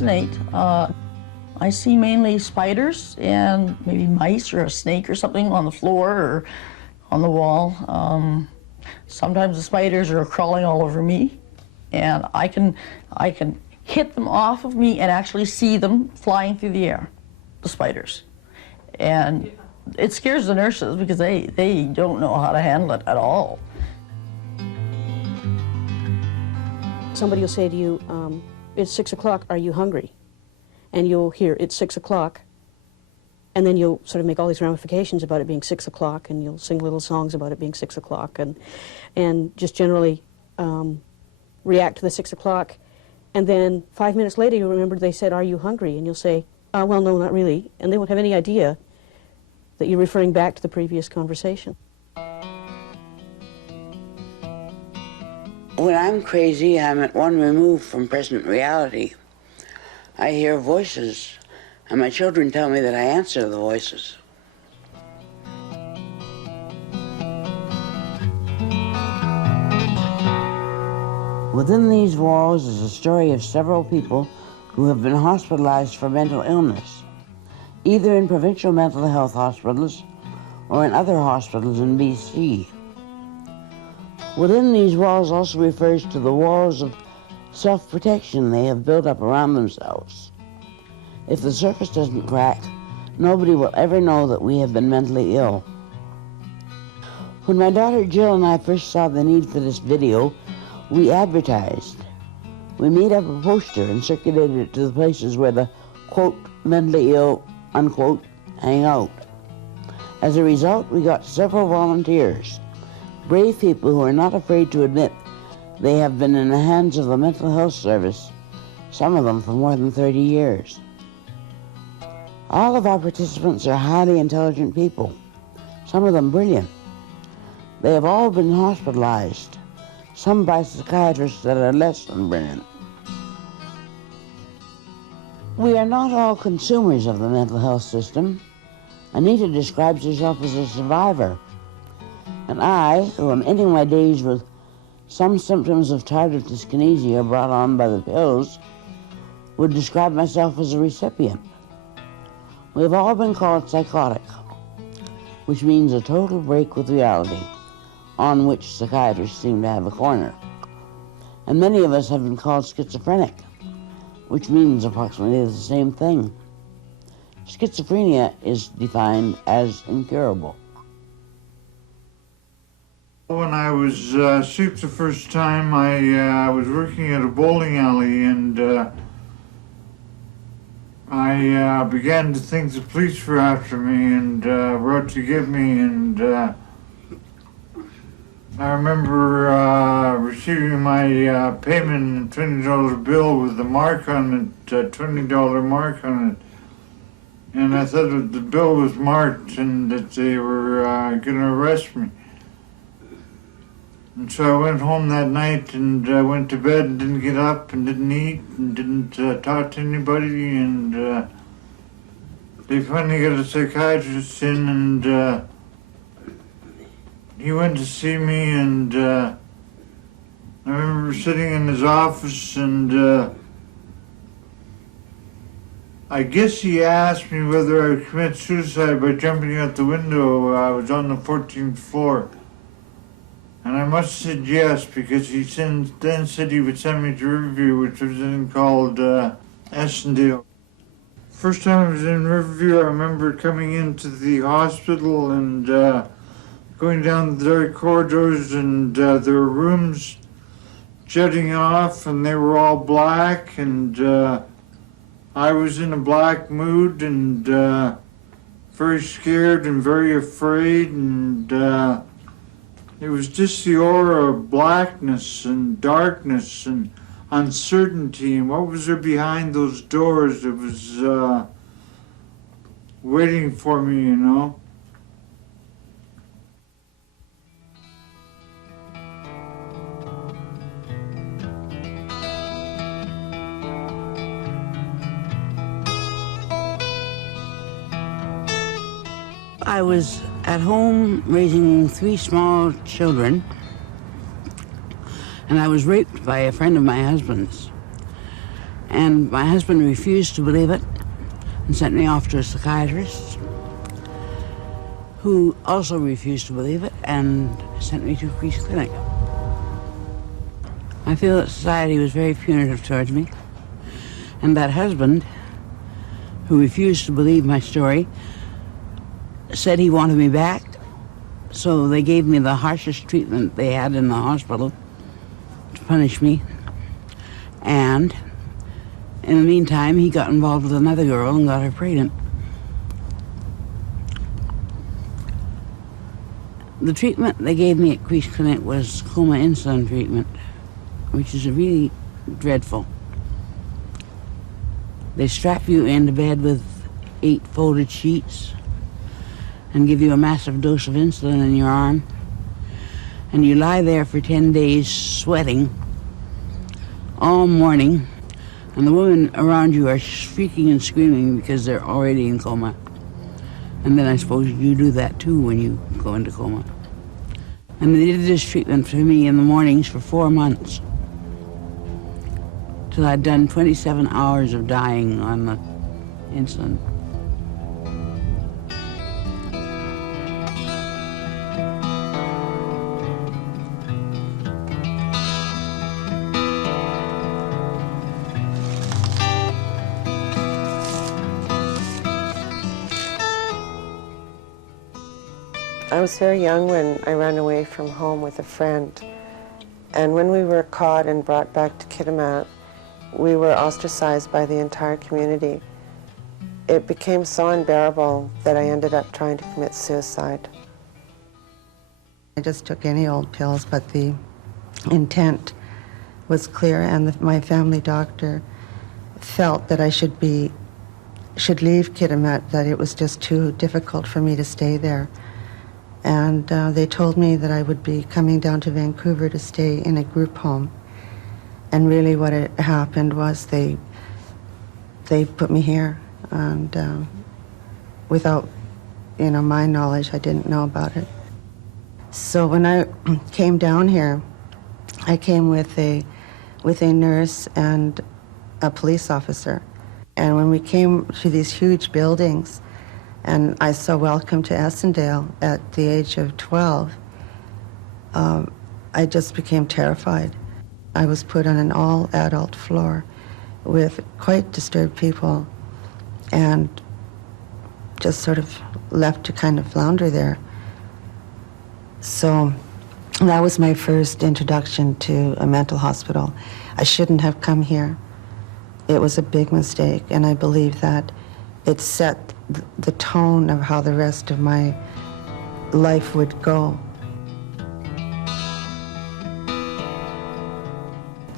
hallucinate. I see mainly spiders and maybe mice or a snake or something on the floor or on the wall. Sometimes the spiders are crawling all over me, and I can hit them off of me and actually see them flying through the air, the spiders. And it scares the nurses because they don't know how to handle it at all. Somebody will say to you, it's 6 o'clock, are you hungry? And you'll hear, it's 6 o'clock, and then you'll sort of make all these ramifications about it being 6 o'clock, and you'll sing little songs about it being 6 o'clock, and just generally react to the 6 o'clock. And then 5 minutes later, you'll remember they said, are you hungry? And you'll say, well, no, not really. And they won't have any idea that you're referring back to the previous conversation. When I'm crazy, I'm at one remove from present reality. I hear voices, and my children tell me that I answer the voices. Within these walls is a story of several people who have been hospitalized for mental illness, either in provincial mental health hospitals or in other hospitals in BC. Within these walls also refers to the walls of self-protection they have built up around themselves. If the surface doesn't crack, nobody will ever know that we have been mentally ill. When my daughter Jill and I first saw the need for this video, we advertised. We made up a poster and circulated it to the places where the, quote, mentally ill, unquote, hang out. As a result, we got several volunteers, brave people who are not afraid to admit they have been in the hands of the mental health service, some of them for more than 30 years. All of our participants are highly intelligent people, some of them brilliant. They have all been hospitalized, some by psychiatrists that are less than brilliant. We are not all consumers of the mental health system. Anita describes herself as a survivor. And I, who am ending my days with some symptoms of tardive dyskinesia brought on by the pills, would describe myself as a recipient. We have all been called psychotic, which means a total break with reality, on which psychiatrists seem to have a corner. And many of us have been called schizophrenic, which means approximately the same thing. Schizophrenia is defined as incurable. When I was sick the first time, I was working at a bowling alley, and I began to think the police were after me and were out to get me, and I remember receiving my payment, a $20 bill with a mark on it, a $20 mark on it. And I thought that the bill was marked and that they were going to arrest me. And so I went home that night and went to bed and didn't get up and didn't eat and didn't talk to anybody. And they finally got a psychiatrist in, and he went to see me, and I remember sitting in his office, and I guess he asked me whether I would commit suicide by jumping out the window. I was on the 14th floor. And I must have said yes, because he then said he would send me to Riverview, which was then called Essendale. First time I was in Riverview, I remember coming into the hospital and going down the dark corridors, and there were rooms jutting off, and they were all black, and I was in a black mood and very scared and very afraid, and it was just the aura of blackness and darkness and uncertainty, and what was there behind those doors that was waiting for me, you know? I was at home raising 3 small children, and I was raped by a friend of my husband's. And my husband refused to believe it and sent me off to a psychiatrist who also refused to believe it and sent me to a priest clinic. I feel that society was very punitive towards me, and that husband, who refused to believe my story, said he wanted me back, so they gave me the harshest treatment they had in the hospital to punish me. And in the meantime, he got involved with another girl and got her pregnant. The treatment they gave me at Priest Clinic was coma insulin treatment, which is really dreadful. They strap you into bed with 8 folded sheets and give you a massive dose of insulin in your arm. And you lie there for 10 days sweating all morning, and the women around you are shrieking and screaming because they're already in coma. And then I suppose you do that too when you go into coma. And they did this treatment for me in the mornings for 4 months, till I'd done 27 hours of dying on the insulin. I was very young when I ran away from home with a friend. And when we were caught and brought back to Kitimat, we were ostracized by the entire community. It became so unbearable that I ended up trying to commit suicide. I just took any old pills, but the intent was clear, and my family doctor felt that I should leave Kitimat, that it was just too difficult for me to stay there. And they told me that I would be coming down to Vancouver to stay in a group home. And really what had happened was they put me here, and without, my knowledge, I didn't know about it. So when I came down here, I came with a nurse and a police officer. And when we came to these huge buildings, and I saw Welcome to Essendale at the age of 12, I just became terrified. I was put on an all-adult floor with quite disturbed people and just sort of left to kind of flounder there. So that was my first introduction to a mental hospital. I shouldn't have come here. It was a big mistake, and I believe that it set the tone of how the rest of my life would go.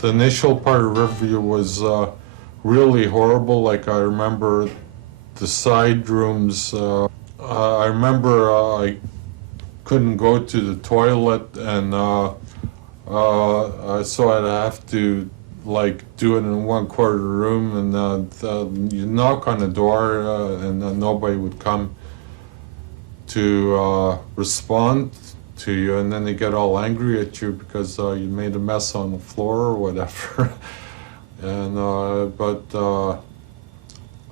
The initial part of Riverview was really horrible. Like, I remember the side rooms. I remember I couldn't go to the toilet, and so I'd have to do it in one corner of the room, and you knock on the door, and nobody would come to respond to you, and then they get all angry at you because you made a mess on the floor or whatever. And but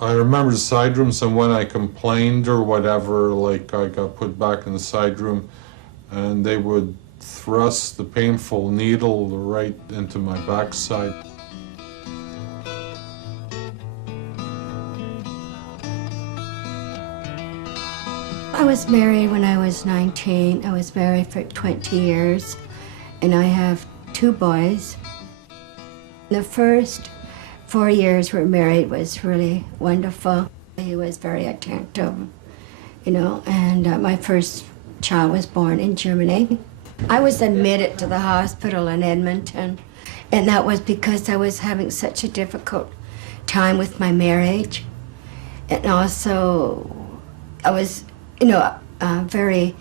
I remember the side rooms, and when I complained or whatever, I got put back in the side room, and they would thrust the painful needle right into my backside. I was married when I was 19. I was married for 20 years, and I have 2 boys. The first 4 years we're married was really wonderful. He was very attentive, and my first child was born in Germany. I was admitted to the hospital in Edmonton, and that was because I was having such a difficult time with my marriage. And also, I was, very